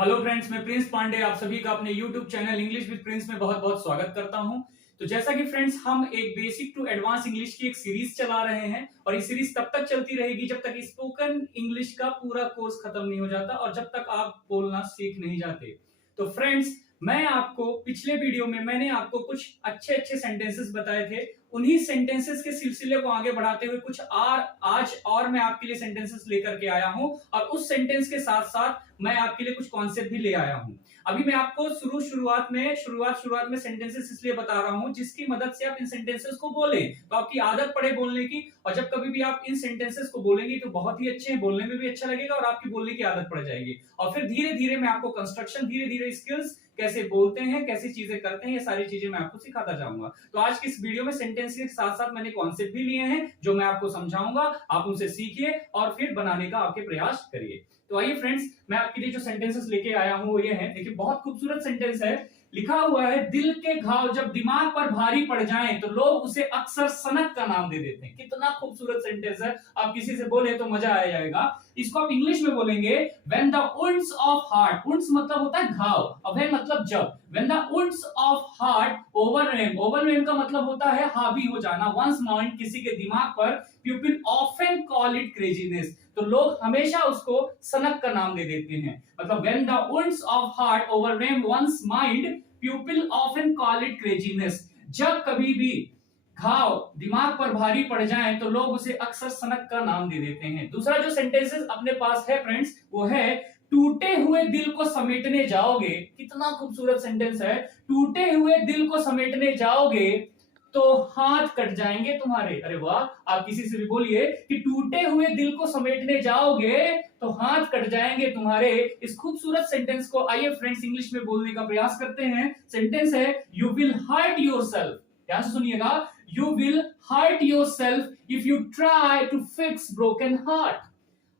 Hello friends, मैं Prince Pandey आप सभी का अपने YouTube channel English with Prince में बहुत बहुत स्वागत करता हूं। तो जैसा कि फ्रेंड्स हम एक बेसिक टू एडवांस इंग्लिश की एक सीरीज चला रहे हैं और ये सीरीज तब तक चलती रहेगी जब तक स्पोकन इंग्लिश का पूरा कोर्स खत्म नहीं हो जाता और जब तक आप बोलना सीख नहीं जाते। तो फ्रेंड्स, मैं आपको पिछले वीडियो में मैंने आपको कुछ अच्छे अच्छे सेंटेंसेस बताए थे। उन्हीं सेंटेंसेस के सिलसिले को आगे बढ़ाते हुए कुछ आज और मैं आपके लिए सेंटेंसेस लेकर के आया हूं और उस सेंटेंस के साथ साथ मैं आपके लिए कुछ कॉन्सेप्ट भी ले आया हूं। अभी मैं आपको शुरुआत में सेंटेंसेस इसलिए बता रहा हूं जिसकी मदद से आप इन सेंटेंसेस को बोलें तो आपकी आदत पड़े बोलने की, और जब कभी भी आप इन सेंटेंसेस को बोलेंगे तो बहुत ही अच्छे हैं, बोलने में भी अच्छा लगेगा और आपकी बोलने की आदत पड़ जाएगी। और फिर धीरे धीरे मैं आपको कंस्ट्रक्शन, धीरे धीरे स्किल्स, कैसे बोलते हैं, कैसी चीजें करते हैं, ये सारी चीजें मैं आपको सिखाता जाऊंगा। तो आज की इस वीडियो में सेंटेंस के साथ साथ मैंने कॉन्सेप्ट भी लिए हैं जो मैं आपको समझाऊंगा। आप उनसे सीखिए और फिर बनाने का आपके प्रयास करिए। तो आइए फ्रेंड्स, मैं आपके लिए जो सेंटेंसेस लेके आया हूं वो ये है। देखिए, बहुत खूबसूरत सेंटेंस है। लिखा हुआ है, दिल के घाव जब दिमाग पर भारी पड़ जाएं तो लोग उसे अक्सर सनक का नाम दे देते हैं। कितना खूबसूरत सेंटेंस है। आप किसी से बोले तो मजा आ जाएगा। इसको आप इंग्लिश में बोलेंगे, when the wounds of heart, wounds मतलब होता है घाव, और व्हेन मतलब जब, when the wounds of heart overwhelm का मतलब होता है हावी हो जाना, वंस माइंड किसी के दिमाग पर, people often call it craziness, तो लोग हमेशा उसको सनक का नाम दे देते हैं। मतलब when the wounds of heart overwhelm one's mind, people often call it craziness, जब कभी भी घाव दिमाग पर भारी पड़ जाए तो लोग उसे अक्सर सनक का नाम दे देते हैं। दूसरा जो सेंटेंसेस अपने पास है फ्रेंड्स वो है, टूटे हुए दिल को समेटने जाओगे। कितना खूबसूरत सेंटेंस है। टूटे हुए दिल को समेटने जाओगे तो हाथ कट जाएंगे तुम्हारे। अरे वाह, आप किसी से भी बोलिए कि टूटे हुए दिल को समेटने जाओगे तो हाथ कट जाएंगे तुम्हारे। इस खूबसूरत सेंटेंस को आइए फ्रेंड्स इंग्लिश में बोलने का प्रयास करते हैं। सेंटेंस है, यू विल हर्ट योरसेल्फ। ध्यान से सुनिएगा, you will hurt yourself if you try to fix broken heart.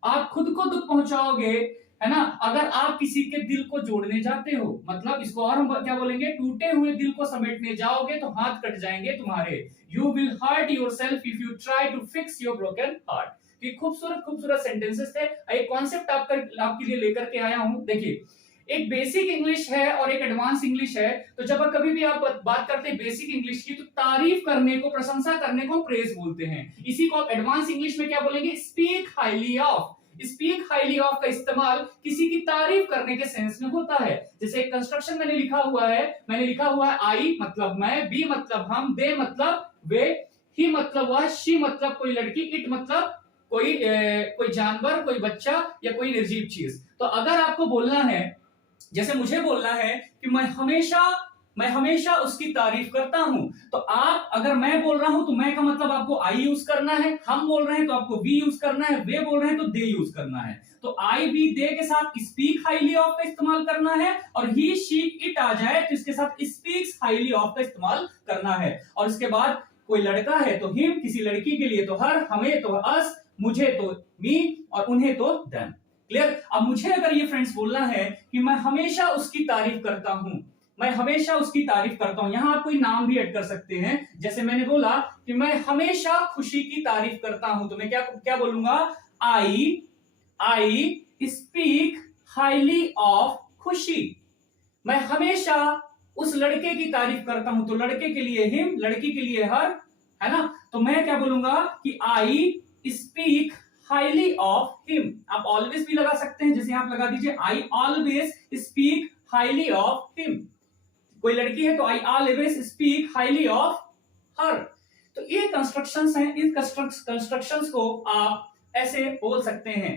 आप खुद को दुख पहुंचाओगे, है ना, अगर आप किसी के दिल को जोड़ने जाते हो। मतलब इसको और हम क्या बोलेंगे, टूटे हुए दिल को समेटने जाओगे तो हाथ कट जाएंगे तुम्हारे। You will hurt yourself if you try to fix your broken heart. ये खूबसूरत खूबसूरत सेंटेंसेस थे। एक कॉन्सेप्ट आपके लिए लेकर के आया हूं। देखिए, एक बेसिक इंग्लिश है और एक एडवांस इंग्लिश है। तो जब कभी भी आप बात करते हैं बेसिक इंग्लिश की तो तारीफ करने को, प्रशंसा करने को प्रेज बोलते हैं। इसी को आप एडवांस इंग्लिश में क्या बोलेंगे, speak highly of. Speak highly of का इस्तेमाल किसी की तारीफ करने के सेंस में होता है। जैसे एक कंस्ट्रक्शन मैंने लिखा हुआ है आई मतलब मैं, बी मतलब हम, दे मतलब वे, ही मतलब वह, शी मतलब कोई लड़की, इट मतलब कोई जानवर, कोई बच्चा या कोई निर्जीव चीज। तो अगर आपको बोलना है, जैसे मुझे बोलना है कि मैं हमेशा उसकी तारीफ करता हूं, तो आप, अगर मैं बोल रहा हूं तो मैं का मतलब आपको आई यूज करना है, हम बोल रहे हैं तो आपको वी यूज करना है, वे बोल रहे हैं तो दे यूज करना है। तो आई वी दे के साथ स्पीक हाईली ऑफ का इस्तेमाल करना है, और ही शी इट आ जाए तो इसके साथ स्पीक्स हाईली ऑफ का इस्तेमाल करना है। और इसके बाद कोई लड़का है तो हिम, किसी लड़की के लिए तो हर, हमें तो अस, मुझे तो मी और उन्हें तो देम। क्लियर। अब मुझे अगर ये फ्रेंड्स बोलना है कि मैं हमेशा उसकी तारीफ करता हूं, मैं हमेशा उसकी तारीफ करता हूं, यहां आप कोई नाम भी ऐड कर सकते हैं। जैसे मैंने बोला कि मैं हमेशा खुशी की तारीफ करता हूं, तो मैं क्या क्या बोलूंगा, आई स्पीक हाईली ऑफ खुशी। मैं हमेशा उस लड़के की तारीफ करता हूं, तो लड़के के लिए हिम, लड़की के लिए हर, है ना। तो मैं क्या बोलूंगा कि I speak highly of him. आप ऑलवेज भी लगा सकते हैं, जैसे आप लगा दीजिए, I always speak highly of him. कोई लड़की है तो I always speak highly of her. तो ये कंस्ट्रक्शंस हैं, इन कंस्ट्रक्शंस को आप ऐसे बोल सकते हैं।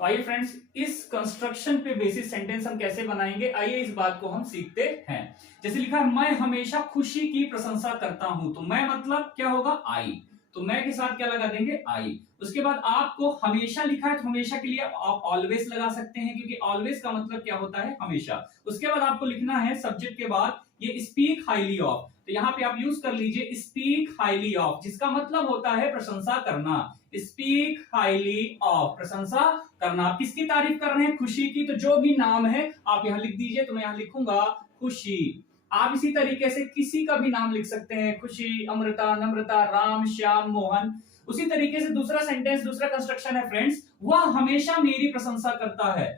तो आइए फ्रेंड्स, इस कंस्ट्रक्शन पे बेसिस सेंटेंस हम कैसे बनाएंगे, आइए इस बात को हम सीखते हैं। जैसे लिखा है, मैं हमेशा खुशी की प्रशंसा करता हूं, तो मैं मतलब क्या होगा, आई, तो मैं के साथ क्या लगा देंगे, आई। उसके बाद आपको हमेशा लिखा है तो हमेशा के लिए आप ऑलवेज लगा सकते हैं, क्योंकि ऑलवेज का मतलब क्या होता है, हमेशा। उसके बाद आपको लिखना है सब्जेक्ट के बाद ये स्पीक हाईली ऑफ, तो यहां पे आप यूज कर लीजिए स्पीक हाईली ऑफ, जिसका मतलब होता है प्रशंसा करना। स्पीक हाईली ऑफ, प्रशंसा करना। आप किसकी तारीफ कर रहे हैं, खुशी की, तो जो भी नाम है आप यहां लिख दीजिए। तो मैं यहां लिखूंगा खुशी। आप इसी तरीके से किसी का भी नाम लिख सकते हैं, खुशी, अमृता, नम्रता, राम, श्याम, मोहन। उसी तरीके से दूसरा सेंटेंस, दूसरा कंस्ट्रक्शन है फ्रेंड्स, वह हमेशा मेरी प्रशंसा करता है।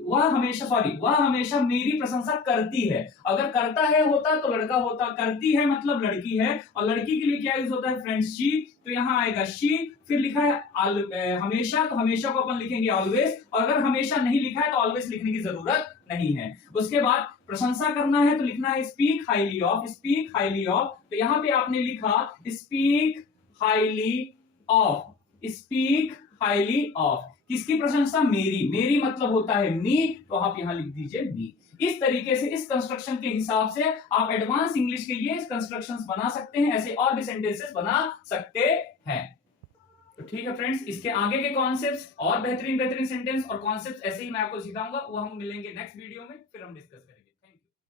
वह हमेशा मेरी प्रशंसा करती है। अगर करता है होता तो लड़का होता, करती है मतलब लड़की है, और लड़की के लिए क्या यूज होता है फ्रेंड्स? शी। तो यहाँ आएगा शी, फिर लिखा है हमेशा, तो हमेशा को अपन लिखेंगे ऑलवेज, और अगर हमेशा नहीं लिखा है तो ऑलवेज लिखने की जरूरत नहीं है। उसके बाद प्रशंसा करना है तो लिखना है speak highly of, speak highly of. तो यहाँ पे आपने लिखा speak highly of, speak highly of. किसकी प्रशंसा? मेरी। मेरी मतलब होता है मी, तो आप यहां लिख दीजिए मी। इस तरीके से इस कंस्ट्रक्शन के हिसाब से आप एडवांस इंग्लिश के ये कंस्ट्रक्शंस बना सकते हैं, ऐसे और भी सेंटेंसेस बना सकते हैं। तो ठीक है फ्रेंड्स, इसके आगे के कॉन्सेप्ट्स और बेहतरीन बेहतरीन सेंटेंस और कॉन्सेप्ट्स ऐसे ही मैं आपको सिखाऊंगा, वो हम मिलेंगे नेक्स्ट वीडियो में, फिर हम डिस्कस करेंगे।